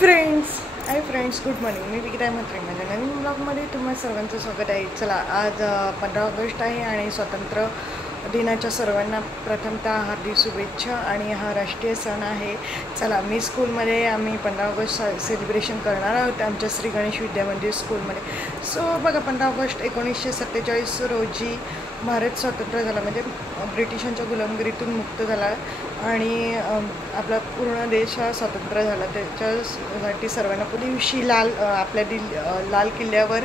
हाय friends, good morning. मी विक्राय म्हात्रे. माझ्या नवीन ब्लॉगमध्ये तुम्हा सर्वांचं स्वागत आहे. चला, आज 15 ऑगस्ट आहे आणि स्वातंत्र्य दिनाच्या सर्वांना प्रथमतः हार्दिक शुभेच्छा. आणि हा राष्ट्रीय सण आहे. चला, मी स्कूलमध्ये आम्ही 15 ऑगस्ट सेलिब्रेशन करणार आहोत आमच्या श्री गणेश विद्या मंदिर स्कूलमध्ये. सो बघा, 15 ऑगस्ट 1947 रोजी भारत स्वतंत्र झाला, म्हणजे ब्रिटिशांच्या गुलामगिरीतून मुक्त झाला आणि आपला पूर्ण देश हा स्वतंत्र झाला. त्याच्यासाठी सर्वांना दिवशी आपल्या लाल किल्ल्यावर,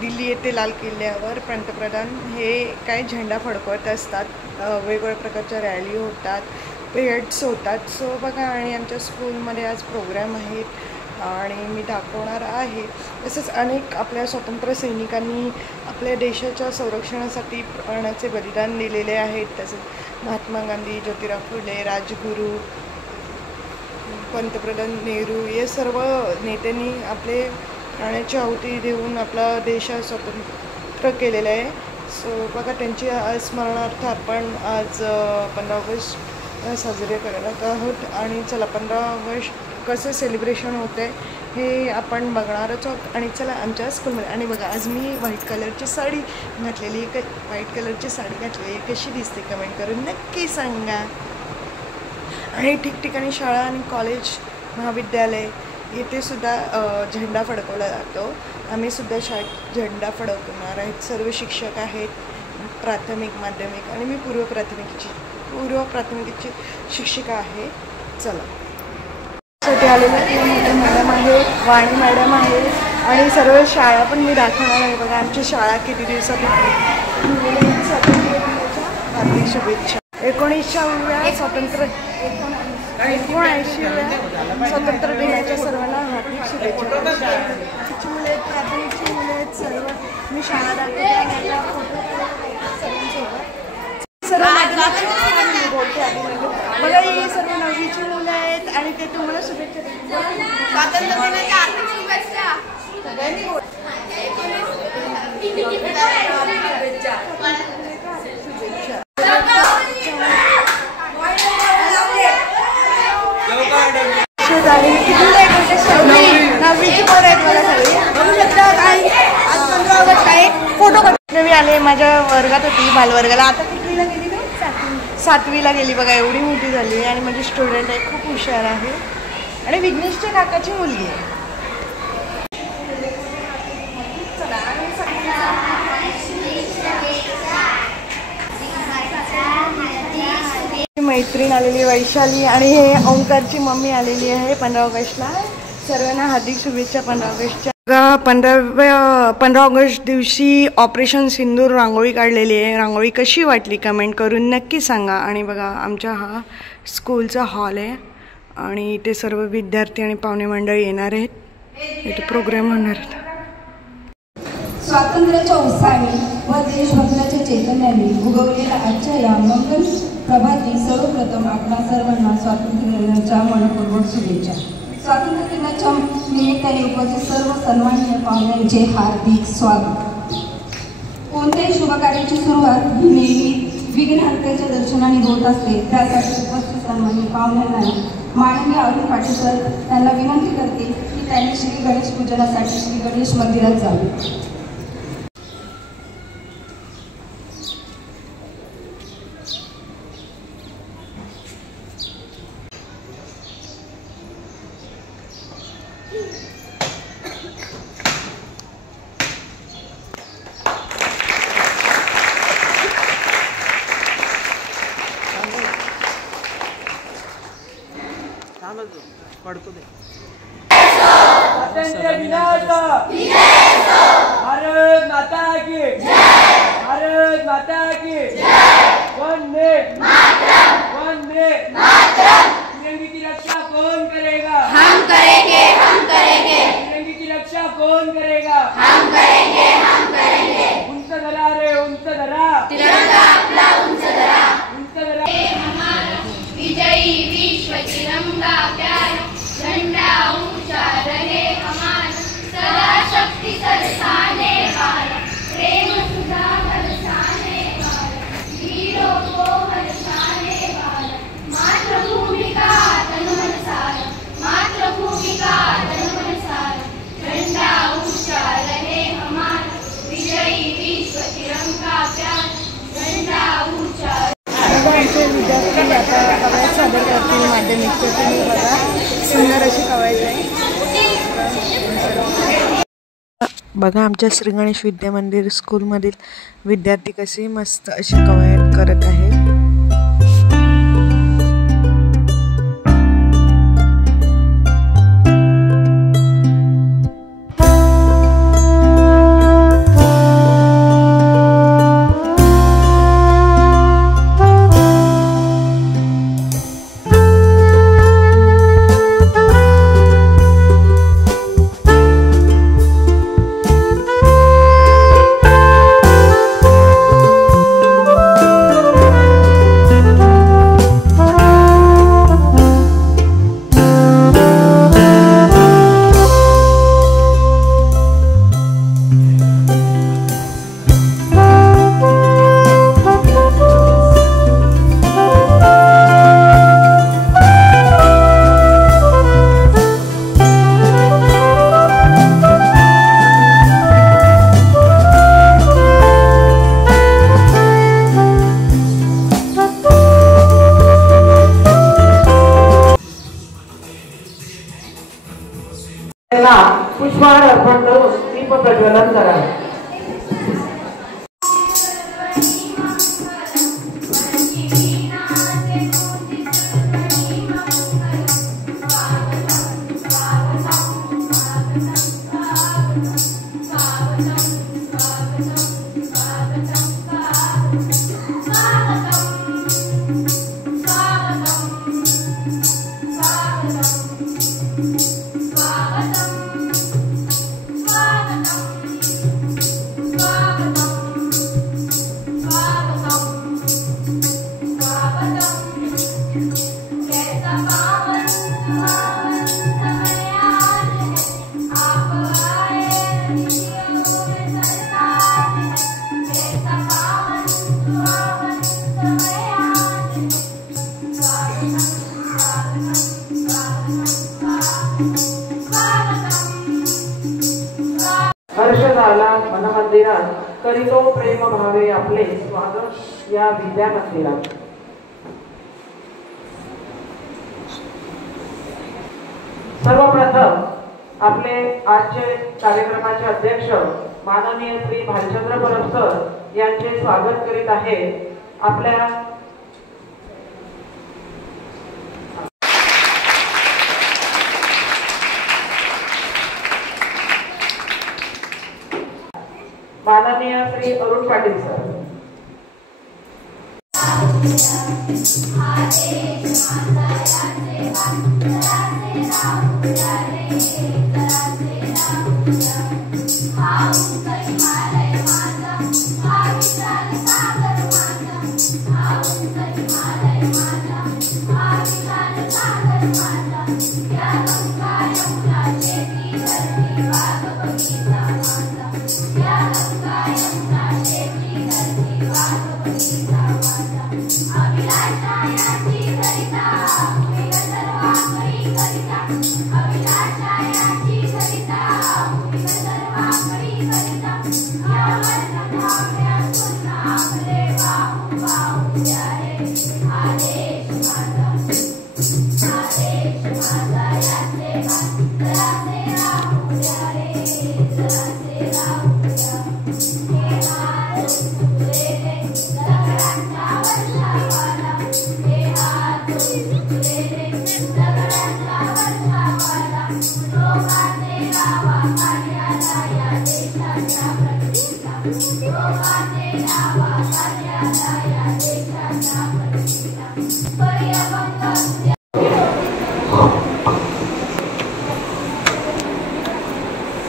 दिल्ली येथे लाल किल्ल्यावर पंतप्रधान हे काय झेंडा फडकवत असतात. वेगवेगळ्या प्रकारच्या रॅली होतात, परेड्स होतात. सो बघा, आणि आमच्या स्कूलमध्ये आज प्रोग्राम आहेत आणि मी दाखवणार आहे. तसेच अनेक आपल्या स्वातंत्र्य सैनिकांनी आपल्या देशाच्या संरक्षणासाठी प्राणाचे बलिदान दिलेले आहेत. तसेच महात्मा गांधी, ज्योतिराव फुले, राजगुरू, पंतप्रधान नेहरू हे सर्व नेत्यांनी आपले प्राण्याची आहुती देऊन आपला देश स्वतंत्र केलेला आहे. सो बघा, त्यांची स्मरणार्थ आपण आज 15 ऑगस्ट साजरे करत आहोत. आणि चला, 15 ऑगस्ट कसं सेलिब्रेशन होतं आहे हे आपण बघणारच आहोत. आणि चला, आमच्या स्कूलमध्ये. आणि बघा, आज मी व्हाईट कलरची साडी घातलेली. व्हाईट कलरची साडी घातलेली कशी दिसते कमेंट करून नक्की सांगा. आणि ठिकठिकाणी शाळा आणि कॉलेज, महाविद्यालय येथे सुद्धा झेंडा फडकवला जातो. आम्ही सुद्धा शाळेत झेंडा फडकवणार आहेत. सर्व शिक्षक आहेत, प्राथमिक, माध्यमिक आणि मी पूर्व प्राथमिकीची शिक्षिका आहे. चला, साठी आलेले मॅडम आहे, वाणी मॅडम आहे आणि सर्व शाळा पण मी दाखवणार आहे. बघा, आमची शाळा किती दिवसात हार्दिक शुभेच्छा. 1980व्या स्वातंत्र्य दिनाच्या सर्वांना हार्दिक शुभेच्छा. शाळेची मुले आहेत, प्राथमिकची मुले आहेत, सर्व मी शाळा दाखवते. सर्व बोलते आधी मला ही सर्व 9वीची मुलं आहेत आणि ते तुम्हाला शुभेच्छा देतात. स्वातंत्र्य दिनाच्या हार्दिक शुभेच्छा. फोटो मी आले, माझ्या वर्गात होती, बालवर्गाला. आता कितवीला गेली? 7वीला गेली. बघा, एवढी मोठी झाली आणि माझी स्टुडंट आहे, खूप हुशार आहे आणि विघ्नेशच्या काकाची मुलगी आहे. मैत्रीण आलेली वैशाली आणि हे ओंकारची मम्मी आलेली आहे 15 ऑगस्टला. सर्वांना हार्दिक शुभेच्छा 15 ऑगस्टच्या. 15 ऑगस्ट दिवशी ऑपरेशन सिंदूर रांगोळी काढलेली आहे. रांगोळी कशी वाटली कमेंट करून नक्की सांगा. आणि बघा, आमच्या हा स्कूलचा हॉल आहे आणि इथे सर्व विद्यार्थी आणि पाहुणे मंडळी येणार आहेत. इथे प्रोग्राम होणार आहेत. स्वातंत्र्याच्या उत्साहाने व देशभक्ताच्या चैतन्याने उगवलेल्या आजच्या या मंगल प्रभाती सर्वप्रथम आपणा सर्वांना स्वातंत्र्य दिनाच्या मनपूर्वक शुभेच्छा. स्वातंत्र्य दिनाच्या निमित्ताने उपस्थित सर्व सन्माननीय पाहुण्यांचे हार्दिक स्वागत. कोणत्याही शुभकार्याची सुरुवात ही नेहमी विघ्नहर्त्याच्या दर्शनाने होत असते. त्यासाठी उपस्थित सन्माननीय पाहुण्यांना माननीय अरुण पाटील सर त्यांना विनंती करते की त्यांनी श्री गणेश पूजनासाठी श्री गणेश मंदिरात जावे. पडतो दे. भारत माता की भारत माता की वंदे वंदे तिरंगे की रक्षा कौन करेगा? हम करेंगे, हम करेंगे. तिरंगे की रक्षा कौन करेगा? हम करेंगे, हम करेंगे. उंच धरा रे, उंच धरा. तिरंगा आपला उंच धरा. उंच धरा. विजयी विश्व तिरंगा प्यारा, झंडा ऊंचा रहे हमारा, सदा शक्ति बरसाने वाला, प्रेम सुधा बरसाने वाला, आमचे विद्यार्थी आता कवायत सादर करतील माध्यमिकचे. तुम्ही बघा सुंदर अशी कवायत आहे. बघा आमच्या श्री गणेश विद्या मंदिर स्कूलमधील विद्यार्थी कसे मस्त अशी कवायत करत आहेत. पुष्पहार अर्पण करून दीप प्रज्वलन करा. हर्ष झाला मन मंदिरात करीतो प्रेम भावे आपले स्वागत या विद्या मंदिरात. सर्वप्रथम आपले आजचे कार्यक्रमाचे अध्यक्ष माननीय श्री भालचंद्र परब सर यांचे स्वागत करीत आहे. आपल्या माननीय श्री अरुण पाटील सर.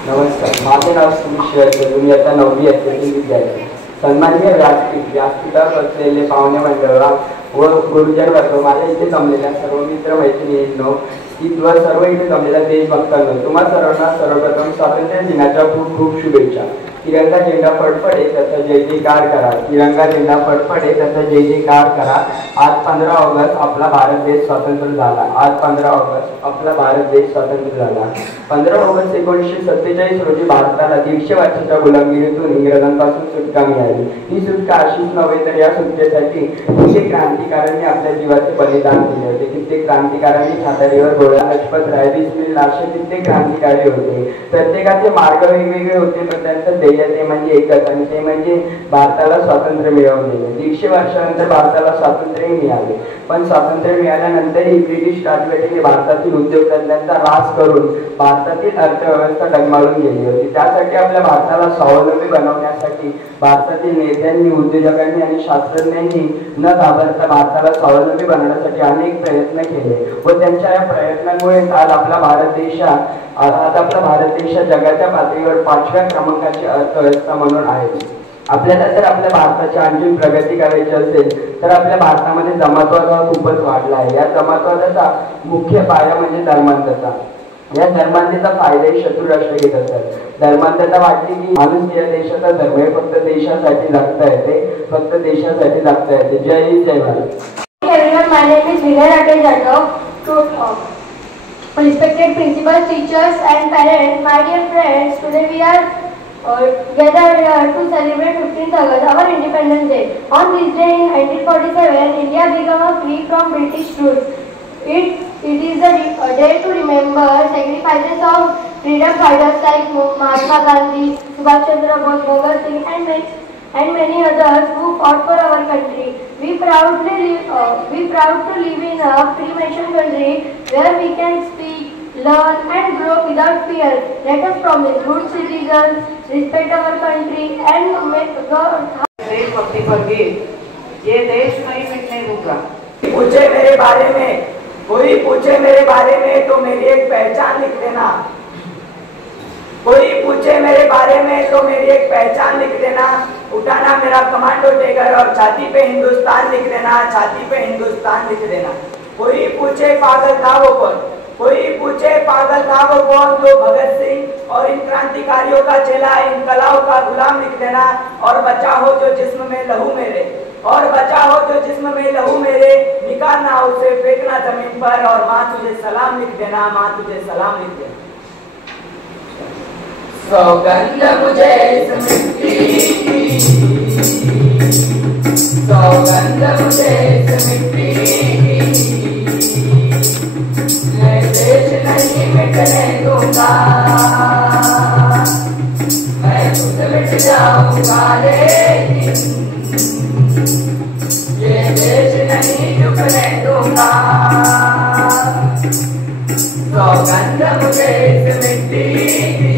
नमस्कार, माझे नाव सुमित शिवाजी. मी आता 9वी अत्यंत विद्यालय. सन्माननीय व्यासपीठावर बसलेले पाहुणे मंडळ व गुरुजन वर्ग, माझ्या इथे जमलेल्या सर्व मित्र मैत्रिणींनो, व सर्व इथे जमलेल्या देशभक्तांनो, तुम्हा सर्वांना सर्वप्रथम स्वातंत्र्य दिनाच्या खूप खूप शुभेच्छा. तिरंगा झेंडा फडफडे त्याचा जय जयकार करा. तिरंगा झेंडा फडफडे त्याचा जय जयकार करा. आज 15 ऑगस्ट आपला भारत देश स्वतंत्र झाला. आज 15 ऑगस्ट आपला भारत देश स्वतंत्र झाला. 15 ऑगस्ट 1947 रोजी भारताला 150 वर्षाच्या गुलामगिरीतून इंग्रजांपासून सुटका मिळाली. ही सुटका अशीच नव्हे तर या सुटकेसाठी कित्येक क्रांतिकारांनी आपल्या जीवाचे बलिदान दिले होते. कित्येक क्रांतिकारांनी छाताडीवर घोडा लजपतराय, बिस्मिल असे कित्येक क्रांतिकारी होते. प्रत्येकाचे मार्ग वेगवेगळे होते, पण त्यांचं ध्येय ते म्हणजे एकच, आणि ते म्हणजे भारताला स्वातंत्र्य मिळवून देणे. 150 वर्षानंतर भारताला स्वातंत्र्य मिळाले, पण स्वातंत्र्य मिळाल्यानंतरही ब्रिटिश राजवटीने भारतातील उद्योगधंद्यांचा ऱ्हास करून भारतातील अर्थव्यवस्था डगमळून गेली होती. त्यासाठी आपल्या भारताला स्वावलंबी बनवण्यासाठी भारतातील नेत्यांनी, उद्योजकांनी आणि शास्त्रज्ञांनी न घाबरता भारताला स्वावलंबी बनवण्यासाठी अनेक प्रयत्न केले व त्यांच्या या प्रयत्नांमुळे आज आपला भारत देश जगाच्या पातळीवर 5व्या क्रमांकाची अर्थव्यवस्था म्हणून आहे. आपल्याला जर आपल्या भारताची आणखी प्रगती करायची असेल तर आपल्या भारतामध्ये जमातवाद हा खूपच वाढला आहे. या जमातवादाचा मुख्य पाया म्हणजे धर्मांधता. या धर्मांधतेचा फायदाही शत्रू राष्ट्र घेत असतात. धर्मांधता वाटली की माणूस या देशाचा धर्म आहे, फक्त देशासाठी जगता येते, फक्त देशासाठी जगता येते. जय हिंद, जय Bharat. Everyone, my name is Vinay Rakesh Jadhav. Respected principals, teachers and parents, my dear friends, today we are gathered here to celebrate 15th August, our Independence Day. On this day in 1947, India became free from British rule. It is a day to remember sacrifices of freedom fighters like Mahatma Gandhi, Subhash Chandra Bose, Bhagat Singh, and many others who fought for our country. We proud to live in a free nation country where we can speak, learn and grow without fear. Let us promise good citizens, respect our country and make God. देशभक्ति पर गीत. ये देश कहीं मिटने दूंगा. पूछे मेरे बारे में, कोई पूछे मेरे बारे में तो मेरी एक पहचान लिख देना. कोई पूछे मेरे बारे में तो मेरी एक पहचान लिख देना. उठाना मेरा कमांडो टैगर और छाती पे हिंदुस्तान लिख देना, छाती पे हिंदुस्तान लिख देना. कोई पूछे पागल था वो कौन, कोई पूछे पागल था वो कौन, तो भगत सिंह और इन क्रांतिकारियों का चेला, इन कलाओं का गुलाम लिख देना. और बचा हो जो जिस्म में लहू मेरे, और बचा हो जो जिस्म में लहू मेरे, निकालना उसे फेंकना जमीन पर और माँ तुझे सलाम लिख देना, माँ तुझे सलाम लिख देना. सौगंध मुझे इस मिट्टी की, सौगंध मुझे इस मिट्टी की, मैं देश नहीं मिटने दूंगा, मैं खुद मिट जाऊंगा लेकिन ये देश नहीं झुकने दूंगा. सौगंध मुझे इस मिट्टी की,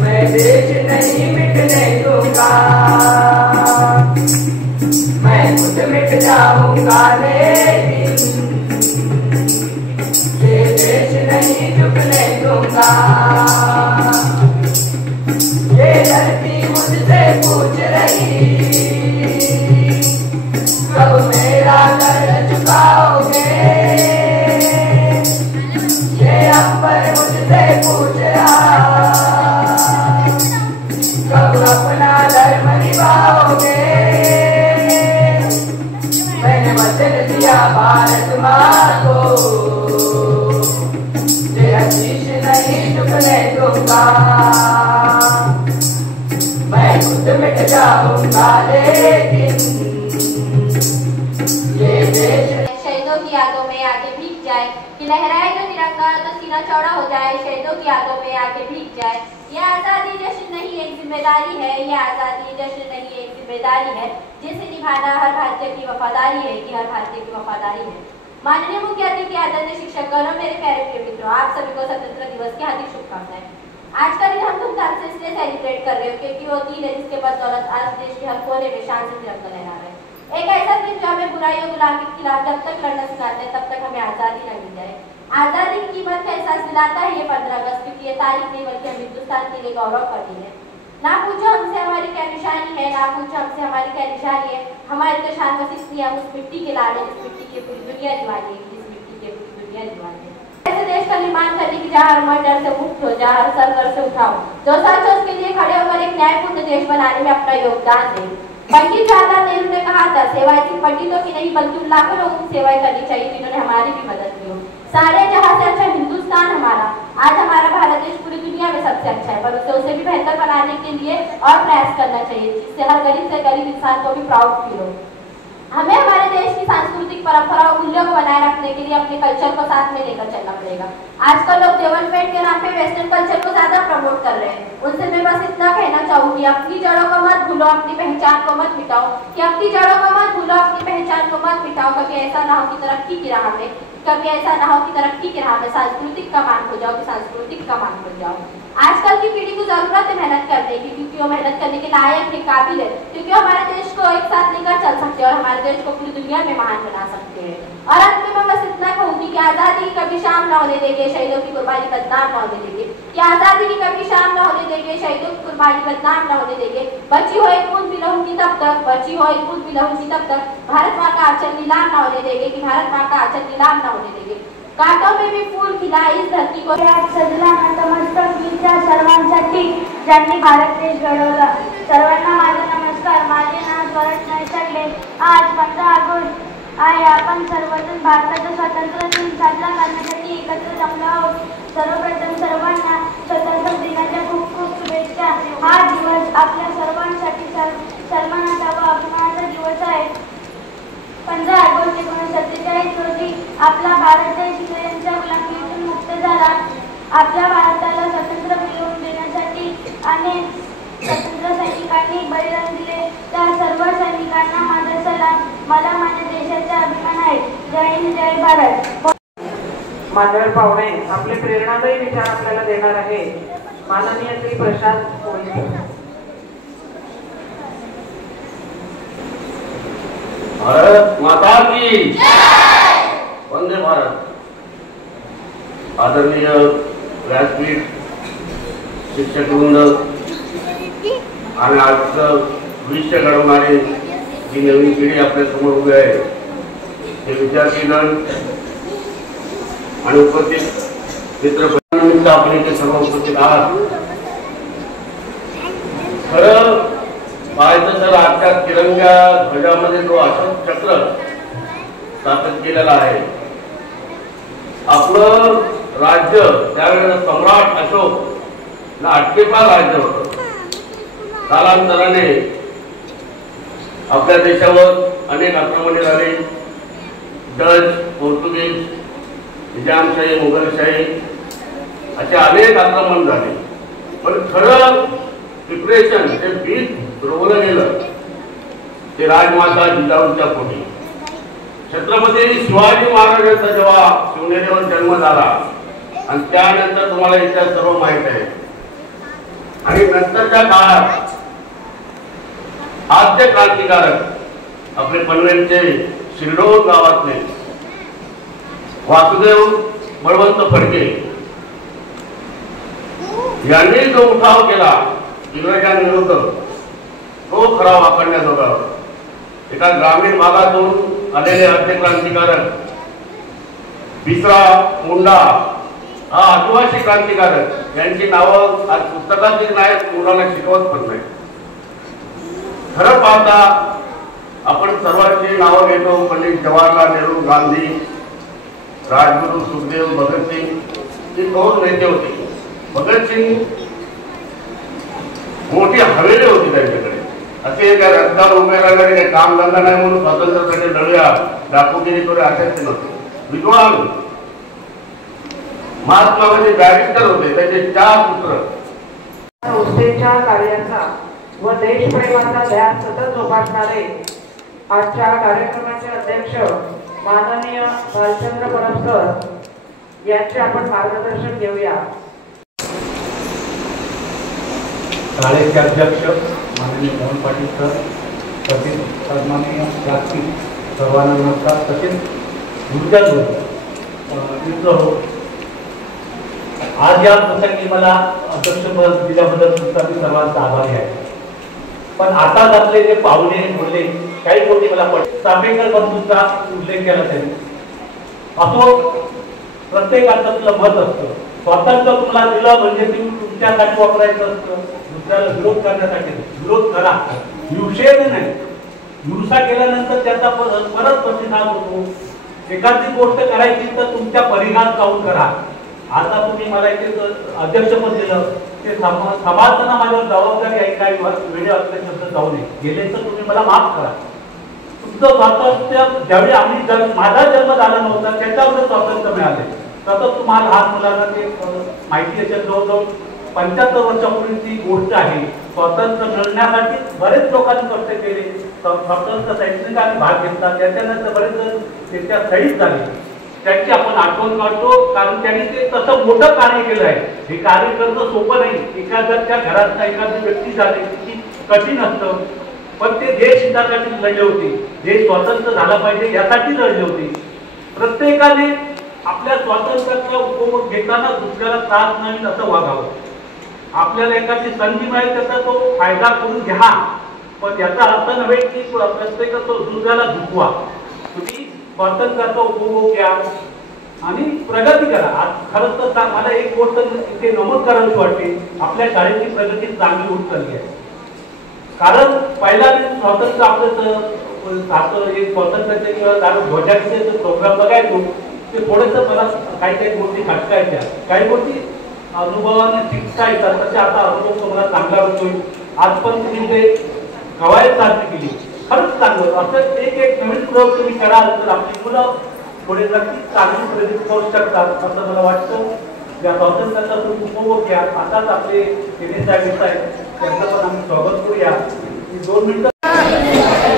मैं देश नहीं मिटने दूंगा, मैं खुद मिट जाऊंगा लेकिन ये देश नहीं झुकने दूंगा. ये धरती मुझसे पूछ रही कब मेरा कर्ज चुकाओगे. ये अंबर मुझसे पूछ रहा कब अपना धर्म निभाओगे. मैंने वचन दिया भारत माँ को, तेरा शीश नहीं झुकने दूंगा, मैं खुद मिट जाऊंगा लेकिन ये देश. शहीदों की यादों में आके भीग जाए, कि लहराए जो तिरंगा तो सीना चौड़ा हो जाए. शहीदों की यादों में आके भीग जाए. यह आज़ादी जश्न नहीं एक जिम्मेदारी है, यह आज़ादी जश्न नहीं एक जिम्मेदारी है, जिसे निभाना हर भारतीय की वफादारी है, कि हर भारतीय की वफादारी है. माननीय मुख्य अतिथि, आदरणीय शिक्षकगणों, मेरे प्यारे प्रिय मित्रों, आप सभी को स्वतंत्रता दिवस की हार्दिक शुभकामनाएं. आज का दिन हम धूमधाम से इसलिए सेलिब्रेट कर रहे हो क्योंकि वो दिन है जिसके बदौलत आज देश के हर कोने में शान से तिरंगा लहरा रहे हैं. एक ऐसा दिन जो हमें बुराई और गुलामी के खिलाफ जब तक लड़ना सिखाते हैं तब तक हमें आज़ादी न मिल जाए. आज़ादी की कीमत का एहसास दिलाता है ये 15 अगस्त, क्योंकि ये तारीख नहीं बल्कि हम हिंदुस्तान के लिए गौरव का दिन है. ना पूछो हमसे हमारी क्या निशानी है, ना पूछो हमसे हमारी क्या निशानी है. हमारी तो शान बस इसलिए हम उस मिट्टी के लाल है जिस मिट्टी की पूरी दुनिया दीवानी है, जिस मिट्टी की पूरी दुनिया दीवानी है. ऐसे देश का निर्माण करने की, जहाँ हर मन डर से मुक्त हो, जहाँ हर सर कर से उठाओ, जो सच है उसके लिए खड़े होकर एक न्यायपूर्ण देश बनाने में अपना योगदान दे। पंडित जवाहरलाल नेहरू ने कहा था, सेवाएं सिर्फ पंडितों की नहीं बल्कि उन लाखों लोगों की सेवाएं करनी चाहिए जिन्होंने हमारी भी मदद की हो। सारे जहां से अच्छा हिंदुस्तान हमारा, आज हमारा भारत देश पूरी दुनिया में सबसे अच्छा है, पर उसे भी बेहतर बनाने के लिए और प्रयास करना चाहिए, जिससे हर गरीब से गरीब इंसान को भी प्राउड फील हो। हमें हमारे देश की सांस्कृतिक परंपरा और मूल्यों को बनाए रखने के लिए अपने कल्चर को साथ में लेकर चलना पड़ेगा। आजकल लोग डेवलपमेंट के नाम पे वेस्टर्न कल्चर को ज्यादा प्रमोट कर रहे हैं। उनसे मैं बस इतना कहना चाहूंगी, अपनी जड़ों को मत भूलो, अपनी पहचान को मत मिटाओ, कि अपनी जड़ों को मत भूलो, अपनी पहचान को मत मिटाओ। कभी ऐसा ना हो कि तरक्की की राह में, कभी ऐसा ना हो कि तरक्की की राह में सांस्कृतिक का मान खो जाओ, कि सांस्कृतिक का मान खो जाओ। आजकल की पीढ़ी को जरूरत है मेहनत करने की, क्योंकि वो मेहनत करने के लायक है, काबिल है, क्योंकि हमारे देश को एक साथ लेकर चल सकते हैं और हमारे देश को पूरी दुनिया में महान बना सकते हैं। और अंत में मैं बस इतना कहूंगी कि आजादी की कभी शाम न होने देंगे, शहीदों की कुर्बानी बदनाम न होने देंगे, कि आजादी की कभी शाम न होने देंगे, शहीदों की कुर्बानी बदनाम न होने देंगे। बची हो एक बूंद भी लहू की तब तक, बची हो एक बूंद भी लहू की तब तक भारत माँ का आंचल नीलाम न होने देंगे, कि भारत माँ का आंचल नीलाम न होने देंगे। कांटों में भी फूल खिला इस धरती को सजला नतमस्तक मीच्या सर्वांसाठी ज्यांनी भारत देश घडवला। सर्वांना माझा नमस्कार। माझे नाव स्वराज नैसर्गे। आज 15 ऑगस्ट आहे। आपण सर्वजण भारताचा स्वातंत्र्य दिन साजरा करण्यासाठी एकत्र जमलो आहोत। सर्वप्रथम सर्वांना स्वातंत्र्य दिनाच्या खूप खूप शुभेच्छा। हा दिवस आपल्या सर्वांसाठी सन्मानाचा व अभिमानाचा दिवस आहे। 15 ऑगस्ट 1947 रोजी आपला भारत देश इंग्रजांच्या गुलामीतून मुक्त झाला। आपल्या भारताला स्वातंत्र्य मिळवून देण्यासाठी अनेक स्वातंत्र्य सैनिकांनी बलिदान दिले। त्या सर्व सैनिकांना माझा सलाम। मला माझ्या देशाचा अभिमान आहे। जय हिंद, जय भारत। मान्यवर पाहुणे, आपले प्रेरणादायी विचार आपल्याला देणार आहे माननीय श्री प्रशांत कोळी। भारत माता की वंदे भारत। आदरणीय व्यासपीठ, शिक्षक वृंद आणि आजचं भविष्य घडवणारी जी नवीन पिढी आपल्या समोर उभी आहे, ते विद्यार्थीगण आणि उपस्थित मित्रपरिवारानिमित्त आपण इथे सर्व उपस्थित आहात। खरं पाहायचं तर आजच्या तिरंग्या ध्वजामध्ये जो अशोक चक्र स्थापित केलेला आहे, आपलं राज्य त्यावेळेला सम्राट अशोक अटकेपार राज्य होतं। कालांतराने आपल्या देशावर अनेक आक्रमणे झाली। डच, पोर्तुगीज, निजामशाही, मुघलशाही असे अनेक आक्रमण झाले, पण खरं प्रिपरेशन ते बीज रोवलं गेलं ते राजमाता जिजाऊंच्या पोटी। छत्रपती शिवाजी महाराजांचा जेव्हा शिवनेरीवर जन्म झाला आणि त्यानंतर तुम्हाला इतिहास सर्व माहित आहे, आणि नंतरच्या काळात आद्य क्रांतिकारक आपले पनवेलचे शिरडोण गावातले वासुदेव बळवंत फडके यांनी जो उठाव केला इंग्रजांविरुद्ध, तो खरा वापरण्याजोगा। एका ग्रामीण भागातून आलेले आद्य क्रांतिकारक बिसरा मुंडा हा आदिवासी क्रांतिकारक, यांची नावं आज पुस्तकातील नायक मुलांना शिकवत पण नाही। खरं पाहता आपण सर्वांची नावं घेतो, पंडित जवाहरलाल नेहरू, गांधी, राजगुरू, सुखदेव, भगतसिंग, ही दोन नेते होते। भगतसिंग मोठी हवेली होती त्यांच्याकडे, असे त्या रस्त्यावर उभे राहणारे काम धंदा नाही म्हणून स्वातंत्र्यासाठी लढूया, डाकूगिरी करूया असेच नव्हते। विद्वान महात्मा गांधी बॅरिस्टर होते, त्याचे 4 पुत्र। संस्थेच्या कार्याचा व देशप्रेमाचा ध्यान सतत जोपासणारे आजच्या कार्यक्रमाचे अध्यक्ष माननीय भालचंद्र परब सर यांचे आपण मार्गदर्शन घेऊया। शाळेचे अध्यक्ष माननीय मोहन पाटील सर, तसेच सन्माननीय व्यासपीठ, सर्वांना नमस्कार। तसेच मित्र हो, आज या प्रसंगी मला अध्यक्षपद दिल्याबद्दल सुद्धा मी सर्वांचा आभारी आहे। पण आता आपले जे पाहुणे बोलले काही गोष्टी मला पडले। आंबेडकर बंधूंचा उल्लेख केला त्यांनी। असो प्रत्येकाचं आपलं मत असतं. स्वातंत्र्य तुम्हाला दिलं म्हणजे तुम्ही तुमच्यासाठी वापरायचं असतं, दुसऱ्याला विरोध करण्यासाठी. विरोध करा, हिंसेने नाही. हिंसा केल्यानंतर त्याचा परत प्रतिसाद होतो. एखादी गोष्ट करायची तर तुमच्या परिघात जाऊन करा. आता तुम्ही मला इथे अध्यक्षपद दिलं, ते समाजाला माझ्यावर जबाबदारी आहे, काही वेळे असले शब्द जाऊ नये. गेले तर तुम्ही मला माफ करा. तुमचं स्वातंत्र्य ज्यावेळी माझा जन्म झाला नव्हता त्याच्यावर स्वातंत्र्य मिळाले. तसंच तुम्हाला लहान मुलांना ते माहिती याच्यात जवळजवळ 75 वर्षापूर्वीची गोष्ट आहे. स्वातंत्र्य मिळण्यासाठी बरेच लोकांनी कष्ट केले, स्वातंत्र्य सैनिकांनी भाग घेतला, त्याच्यानंतर बरेच जण त्याच्या शहीद झाले. त्यांची आपण आठवण काढतो, कारण त्यांनी ते तसं मोठं कार्य केलं आहे. हे कार्य करणं सोपं नाही. एखाद्याच्या घरात एखादी व्यक्ती झाली की कठीण असतं, पण ते देश हितासाठी लढले होते. देश स्वतंत्र झाला पाहिजे यासाठी लढले होते. प्रत्येकाने आपल्या स्वातंत्र्याचा उपभोग घेताना दुसऱ्याला त्रास नाही असं वागावं. आपल्याला एखादी संधी मिळेल त्याचा तो फायदा करून घ्या, पण याचा अर्थ नव्हे की प्रत्येकाचा दुसऱ्याला दुखवा. तुम्ही स्वातंत्र्याचा उपभोग घ्या आणि प्रगती करा. आज खरंच तर मला एक गोष्ट इथे नमूद करावी वाटते, आपल्या शाळेची प्रगती चांगली होत चालली आहे. कारण पहिला स्वातंत्र्य आपलं एक स्वातंत्र्याचे किंवा ध्वजाचे प्रोग्राम बघायचो, ते थोडंसं मला काही काही गोष्टी खटकायच्या, काही गोष्टी अनुभवाने शिकता येतात. तसे आता अनुभव तुम्हाला चांगला होतोय. आज पण तुम्ही ते कवायत साजरी केली, खरंच चांगलं. असं एक नवीन प्रयोग तुम्ही कराल तर आपली मुलं थोडे नक्कीच चांगली प्रगती करू शकतात असं मला वाटतं. या स्वातंत्र्याचा तुम्ही उपभोग घ्या. आताच आपले केंद्रीय साहेब आहेत, त्यांचं पण आम्ही स्वागत करूया. 2 मिनिटं.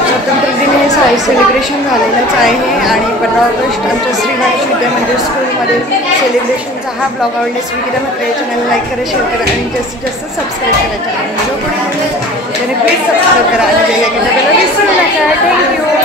स्वातंत्र्य दिन हे सेलिब्रेशन झालेलंच आहे आणि 15 ऑगस्ट आमच्या श्री गणेश विद्या मंदिर स्कूलमध्ये सेलिब्रेशनचा हा ब्लॉग आवडल्यास विकिता म्हात्रे या चॅनल लाईक करा, शेअर करा आणि जास्तीत जास्त सबस्क्राईब करा. चॅनल जो कोणी त्याने प्लीज सबस्क्राईब करा आणि बेल आयकॉन दाबायला विसरू नका. थँक्यू.